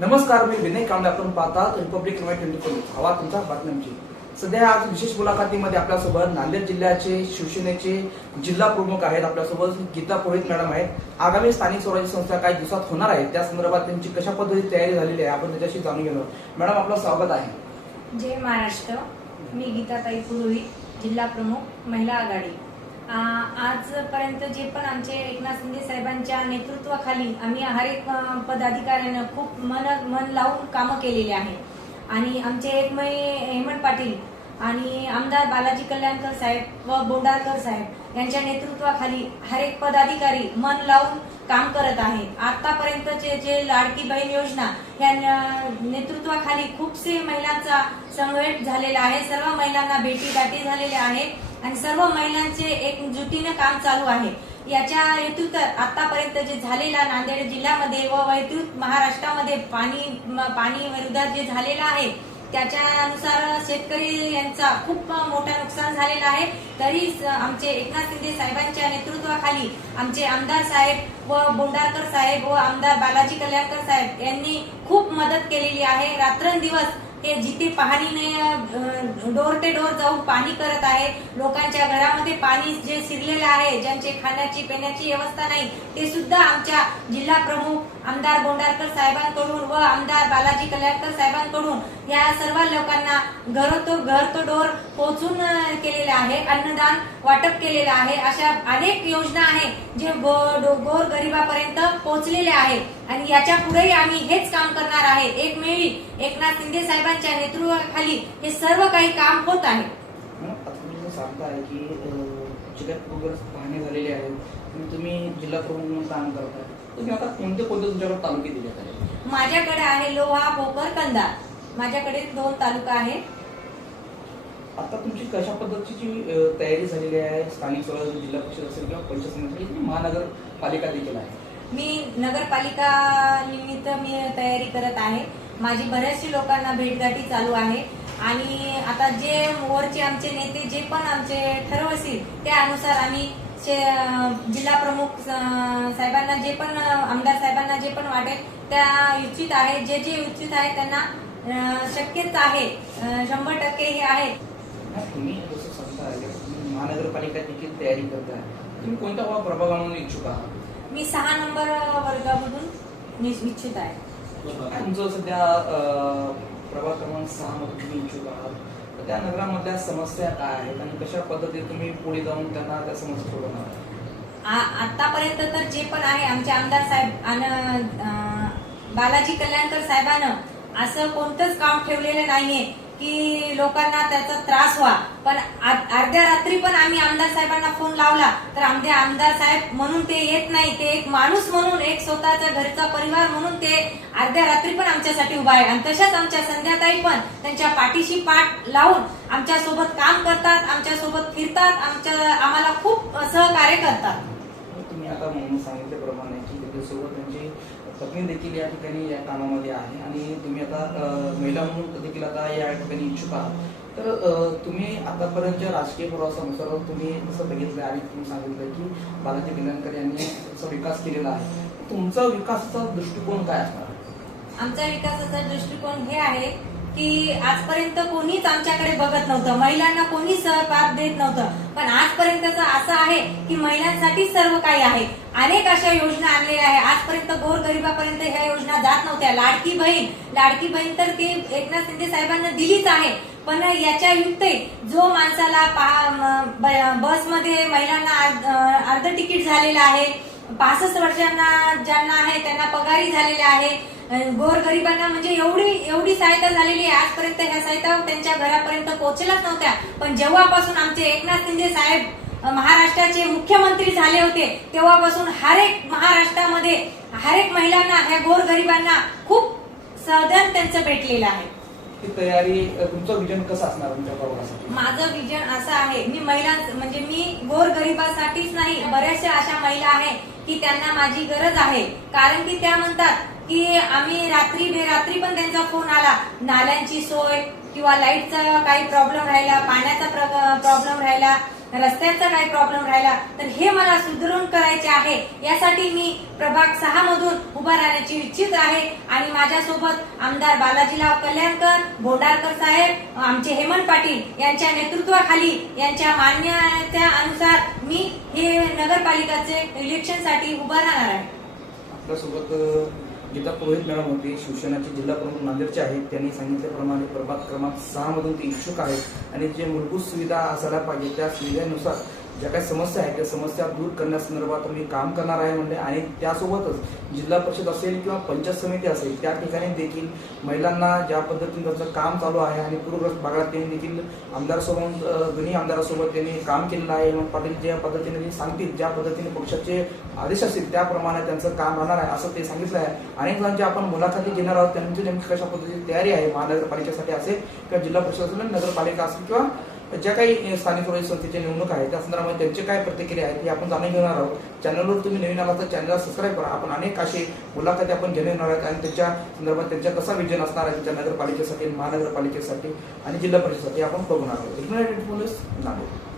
नमस्कार मी विनय कांबळे आपण पाहतात रिपब्लिक इन्व्हाइट ट्वेंटी फोर हवा तुमचा बातम्यांची. सध्या आज विशेष मुलाखतीमध्ये आपल्यासोबत नांदेड जिल्ह्याचे शिवसेनेचे जिल्हा प्रमुख आहेत आपल्यासोबत गीता पुरोहित मॅडम आहेत. आगामी स्थानिक स्वराज्य संस्था काही दिवसात होणार आहे त्या संदर्भात त्यांची कशा पद्धतीची तयारी झालेली आहे आपण त्याच्याशी जाणून घेणार मॅडम आपलं स्वागत आहे. जय महाराष्ट्र. मी गीताताई पुरोहित जिल्हा प्रमुख महिला आघाडी. आजपर्यंत जे पण आमचे एकनाथ शिंदे साहेबांच्या नेतृत्वाखाली आम्ही हर एक पदाधिकाऱ्यांना पदाधिकाऱ्यानं खूप मन मन लावून कामं केलेली आहे. आणि आमचे एकमय हेमंत पाटील आणि आमदार बालाजी कल्याणकर साहेब व बोंडारकर साहेब यांच्या नेतृत्वाखाली हर एक पदाधिकारी मन लावून काम करत आहे. आतापर्यंतचे जे लाडकी बहीण योजना या नेतृत्वाखाली खूपसे महिलांचा संवेट झालेला आहे. सर्व महिलांना भेटी गाठी झालेल्या आहेत. आणि सर्व महिलांचे एकजुटीनं काम चालू आहे. याच्या हेतूत आतापर्यंत जे झालेला नांदेड जिल्ह्यामध्ये व वैद्युत महाराष्ट्रामध्ये पाणी म- पाणी विरोधात जे झालेलं आहे त्याच्यानुसार शेतकरी यांचा खूप मोठा नुकसान झालेला आहे. तरी आमचे एकनाथ शिंदे साहेबांच्या नेतृत्वाखाली आमचे आमदार साहेब व बोंडारकर साहेब व आमदार बालाजी कल्याणकर साहेब यांनी खूप मदत केलेली आहे. रात्रंदिवस हे जिथे पाहणीने डोर ते डोर जाऊन पाणी करत आहे लोकांच्या घरामध्ये पाणी जे शिरलेलं आहे ज्यांचे खाण्याची पिण्याची व्यवस्था नाही ते सुद्धा आमच्या जिल्हा प्रमुख आमदार बोंडारकर साहेबांकडून व आमदार बालाजी कल्याणकर साहेबांकडून या सर्व लोकांना घर तो घर तो डोर पोचून केलेलं केलेले आहे अन्नदान वाटप केलेलं आहे अशा अनेक योजना आहे जे गोर गरिबापर्यंत पोहोचलेले आहे आणि याच्या पुढेही आम्ही हेच काम करणार आहे. एकमेवी एकनाथ शिंदे साहेबांच्या नेतृत्वाखाली हे सर्व काही काम होत आहे. सांगताय की जिल्ह्यात पूरग्रस्त पाहणी झालेली आहे. तुम्ही जिल्हा प्रमुख म्हणून काम करताय तुम्ही आता कोणते कोणते तुमच्याकडे तालुके दिले आहेत माझ्याकडे आहे लोहा भोकर कंदार. माझ्याकडे दोन तालुका आहे. आता तुमची कशा पद्धतीची तयारी झालेली आहे? स्थानिक स्वराज्य जिल्हा परिषद असेल किंवा पंचायत समिती असेल, महानगरपालिका देखील आहे? मी नगरपालिका निमित्त मी तयारी करत आहे. माझी बऱ्याचशी लोकांना भेटगाठी चालू आहे. आणि आता जे वरचे आमचे नेते जे पण आमचे ठरवतील त्यानुसार आम्ही जिल्हा प्रमुख साहेबांना जे पण आमदार साहेबांना जे पण वाटेल त्या इच्छित आहे जे जे इच्छित आहे त्यांना शक्यच आहे. शंभर टक्के हे आहे. तुम्ही जसं महानगरपालिका देखील तयारी करताय तुम्ही कोणत्या वा प्रभागामधून इच्छुक आहात? मी सहा नंबर वर्गामधून इच्छित आहे. तुमचं सध्या अं, प्रभाग क्रमांक सहा मध्ये तुम्ही इच्छुक आहात. तर त्या नगरामधल्या समस्या काय आहेत आणि कशा पद्धतीने तुम्ही पुढे जाऊन त्यांना त्या समस्या सोडवणार आतापर्यंत तर जे पण आहे आमचे आमदार साहेब आणि बालाजी कल्याणकर साहेबानं असं कोणतंच काम ठेवलेलं नाहीये. की लोकांना त्याचा त्रास व्हा. पण अर्ध्या रात्री पण आम्ही आमदार साहेबांना फोन लावला तर आमचे आमदार साहेब म्हणून ते येत नाही. ते एक माणूस म्हणून एक स्वतःचा घरचा परिवार म्हणून ते अर्ध्या रात्री पण आमच्यासाठी उभा आहे. आणि तशाच आमच्या संध्याताई पण त्यांच्या पाठीशी पाठ लावून आमच्यासोबत काम करतात आमच्यासोबत फिरतात आमच्या आम्हाला खूप सहकार्य करतात. तुम्ही सांगितल्याप्रमाणे की त्याच्यासोबत त्यांची पत्नी देखील या ठिकाणी या कामामध्ये आहे. आणि तुम्ही आता महिला म्हणून देखील आता या ठिकाणी इच्छुक आहात. तर तुम्ही आतापर्यंतच्या राजकीय प्रवासानुसार तुम्ही जसं बघितलं आणि तुम्ही सांगितलं की बालाजी कल्याणकर यांनी असा विकास केलेला आहे. तुमचा विकासाचा दृष्टिकोन काय असणार? आमचा विकासाचा दृष्टिकोन हे आहे की आजपर्यंत कोणीच आमच्याकडे बघत नव्हतं. महिलांना कोणीच सहकार देत नव्हतं. पण आजपर्यंतचं असं आहे की महिलांसाठी सर्व काही आहे. अनेक अशा योजना आणलेल्या आहे आजपर्यंत गोरगरिबापर्यंत ह्या योजना जात नव्हत्या. लाडकी बहीण लाडकी बहीण तर ती एकनाथ शिंदे साहेबांना दिलीच आहे. पण याच्या युक्त जो माणसाला ब- बसमध्ये महिलांना अर्ध- अर्ध तिकीट झालेलं आहे पासष्ट वर्षांना ज्यांना आहे त्यांना पगारी झालेल्या आहे. गोरगरिबांना म्हणजे एवढी एवढी सहायता झालेली आहे. आजपर्यंत ह्या सहायता त्यांच्या घरापर्यंत पोहोचल्याच नव्हत्या. पण जेव्हापासून आमचे एकनाथ शिंदे साहेब महाराष्ट्राचे मुख्यमंत्री झाले होते तेव्हापासून हर एक महाराष्ट्रामध्ये हर एक महिलांना ह्या गोरगरिबांना खूप सदन त्यांचं भेटलेलं आहे. ही तयारी तुमचं विजन कसं असणार तुमच्या प्रवासासाठी? माझं विजन असं आहे मी महिला म्हणजे मी गोर गरिबासाठीच नाही बऱ्याचशा अशा महिला आहे की त्यांना माझी गरज आहे. कारण की त्या म्हणतात की आम्ही रात्री बेरात्री पण त्यांचा फोन आला. नाल्यांची सोय किंवा लाईटचा काही प्रॉब्लेम राहिला पाण्याचा प्रॉब्लेम राहिला. रस्त्यांचा काही प्रॉब्लेम राहिला तर हे मला सुदृढ करायचे आहे. यासाठी मी प्रभाग सहा मधून उभा राहण्याची इच्छित आहे. आणि माझ्यासोबत आमदार बालाजीराव कल्याणकर भोंडारकर साहेब आमचे हेमंत पाटील यांच्या नेतृत्वाखाली यांच्या मान्यतेच्या अनुसार मी हे नगरपालिकाचे इलेक्शनसाठी उभा राहणार आहे. आपल्यासोबत गीता पुरोहित मॅडम होते शिवसेनाचे जिल्हा प्रमुख नांदेडचे आहेत त्यांनी सांगितल्याप्रमाणे प्रभाग क्रमांक सहामधून ते इच्छुक आहेत. आणि जे मूलभूत सुविधा असायला पाहिजे त्या सुविधेनुसार ज्या काही समस्या आहेत त्या समस्या दूर करण्यासंदर्भात मी काम करणार आहे म्हणजे आणि त्यासोबतच जिल्हा परिषद असेल किंवा पंचायत समिती असेल त्या ठिकाणी देखील महिलांना ज्या पद्धतीने त्यांचं काम चालू आहे आणि पूरग्रस्त भागात त्यांनी देखील आमदारासोबत दोन्ही आमदारासोबत त्यांनी काम केलेलं आहे. हेमंत पाटील ज्या पद्धतीने ते सांगतील ज्या पद्धतीने पक्षाचे आदेश असतील त्याप्रमाणे त्यांचं काम राहणार आहे असं ते सांगितलं आहे. अनेक जणांच्या आपण मुलाखती घेणार आहोत. त्यांची नेमकी कशा पद्धतीची तयारी आहे? महानगरपालिकेसाठी असेल किंवा जिल्हा परिषद असेल नगरपालिका असेल किंवा ज्या काही स्थानिक स्वराज्य संस्थेच्या निवडणूक आहे त्या संदर्भात त्यांचे काय प्रतिक्रिया आहेत हे आपण जाणून घेणार आहोत. चॅनलवर तुम्ही नवीन आला तर चॅनलला सबस्क्राईब करा. आपण अनेक असे मुलाखती आपण घेऊन येणार आहेत आणि त्याच्या संदर्भात त्यांच्या कसा विजन असणार आहे त्यांच्या नगरपालिकेसाठी महानगरपालिकेसाठी आणि जिल्हा परिषदेसाठी आपण बघणार आहोत. United police Nagpur.